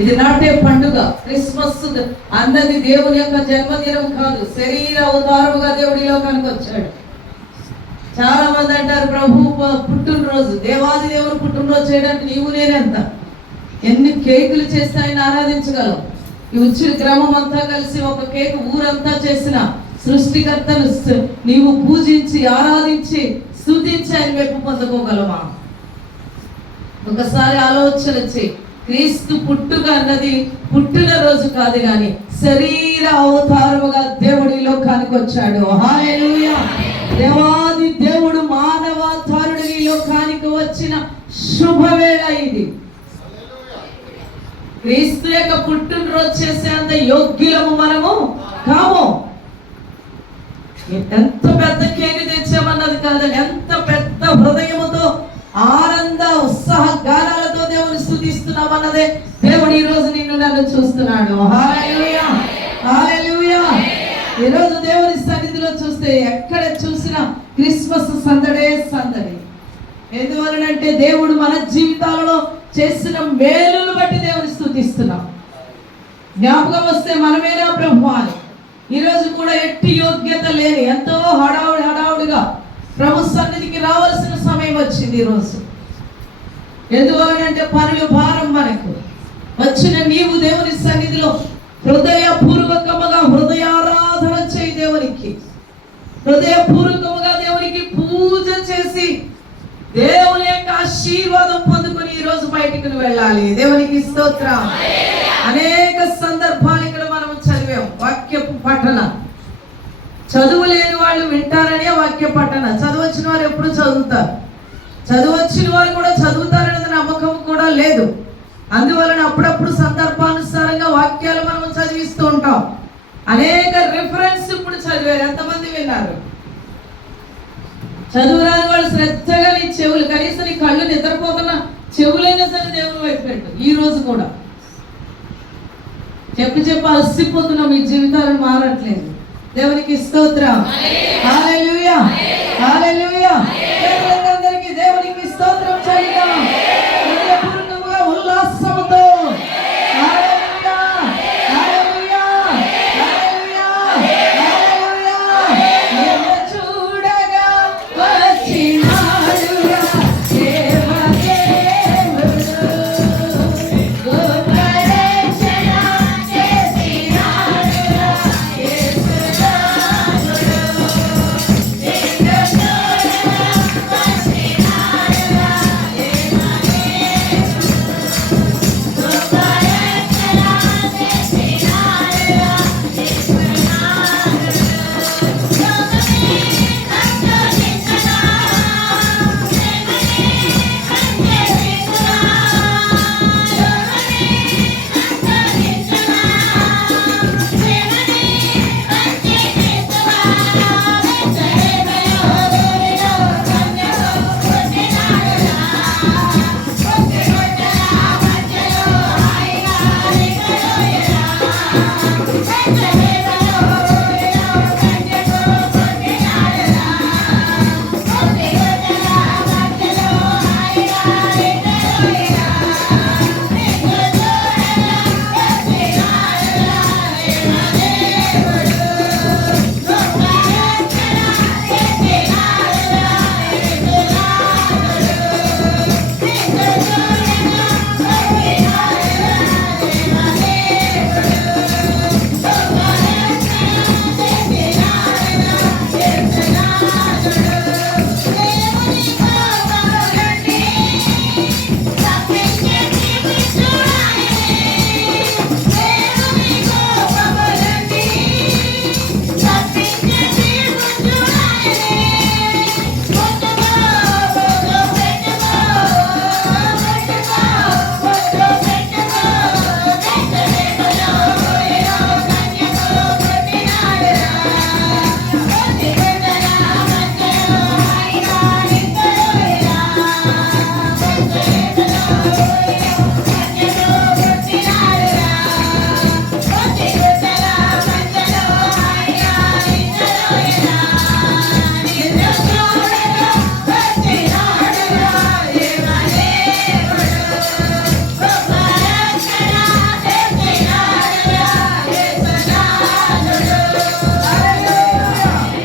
ఇది నాటే పండుగ. క్రిస్మస్ అన్నది దేవుని యొక్క జన్మదినం కాదు శరీర అవతారముగా దేవుడి లోకానికి వచ్చాడు. చాలా మంది అంటారు ప్రభు పుట్టినరోజు దేవాది దేవుని పుట్టినరోజు చేయడానికి నీవు నేనెంత? ఎన్ని కేకులు చేస్తే ఆయన ఆరాధించగలవు ఈ వచ్చిన క్రమం అంతా కలిసి ఒక కేక్ ఊరంతా చేసిన సృష్టికర్తను నీవు పూజించి ఆరాధించి స్థుతించి ఆయన వైపు పొందుకోగలమా? ఒకసారి ఆలోచన చేయి. క్రీస్తు పుట్టుక అన్నది పుట్టిన రోజు కాదు కానీ శరీర అవతారముగా దేవుడి ఈ లోకానికి వచ్చాడు. దేవాది దేవుడు మానవాధారుడు ఈ లోకానికి వచ్చిన శుభవేళ ఇది. క్రీస్తు యొక్క పుట్టినరోజు చేసేంత యోగ్యులము మనము కాము. ఎంత పెద్ద కేక్ తెచ్చామన్నది కాదని ఎంత స్థుతిస్తున్నామన్నదే దేవుడు ఈ రోజు నిన్ను నన్ను చూస్తున్నాడు. ఈ రోజు దేవుని సన్నిధిలో చూస్తే ఎక్కడ చూసినా క్రిస్మస్ సందడే సందడి. ఎందువలనంటే దేవుడు మన జీవితాలలో చేసిన మేలును బట్టి దేవుని స్థుతిస్తున్నాం. జ్ఞాపకం వస్తే మనమేనా ప్రభు అని. ఈరోజు కూడా ఎట్టి యోగ్యత లేని ఎంతో హడావుడి హడావుడిగా ప్రభు సన్నిధికి రావాల్సిన సమయం వచ్చింది ఈరోజు ఎందువలనంటే పనులు భారం మనకు. వచ్చిన నీవు దేవుని సన్నిధిలో హృదయపూర్వకముగా హృదయారాధన చేయి దేవునికి. హృదయపూర్వకముగా దేవునికి పూజ చేసి దేవుని యొక్క ఆశీర్వాదం పొందుకొని ఈ రోజు బయటికి వెళ్ళాలి. దేవునికి స్తోత్రం. అనేక సందర్భాలు ఇక్కడ మనం చదివాం. వాక్య పఠన. చదువు లేని వాళ్ళు వింటారనే వాక్య పఠన. చదవచ్చిన వారు ఎప్పుడు చదువుతారు. చదవచ్చిన వారు కూడా చదువుతారనేది నమ్మకం కూడా లేదు. అందువలన అప్పుడప్పుడు సందర్భానుసారంగా వాక్యాలు మనం చదివిస్తూ ఉంటాం. అనేక రిఫరెన్స్ ఇప్పుడు చదివారు. ఎంతమంది విన్నారు? చదువురాని వాళ్ళు శ్రద్ధగా నీ చెవులు కనీసం నీ కళ్ళు నిద్రపోతున్న చెవులైనా సరే దేవుని వైపు పెట్టు. ఈ రోజు కూడా. చెప్పి చెప్పి అలసిపోతున్నా మీ జీవితాలు మారట్లేదు. దేవునికి స్తోత్రం. హల్లెలూయా హల్లెలూయా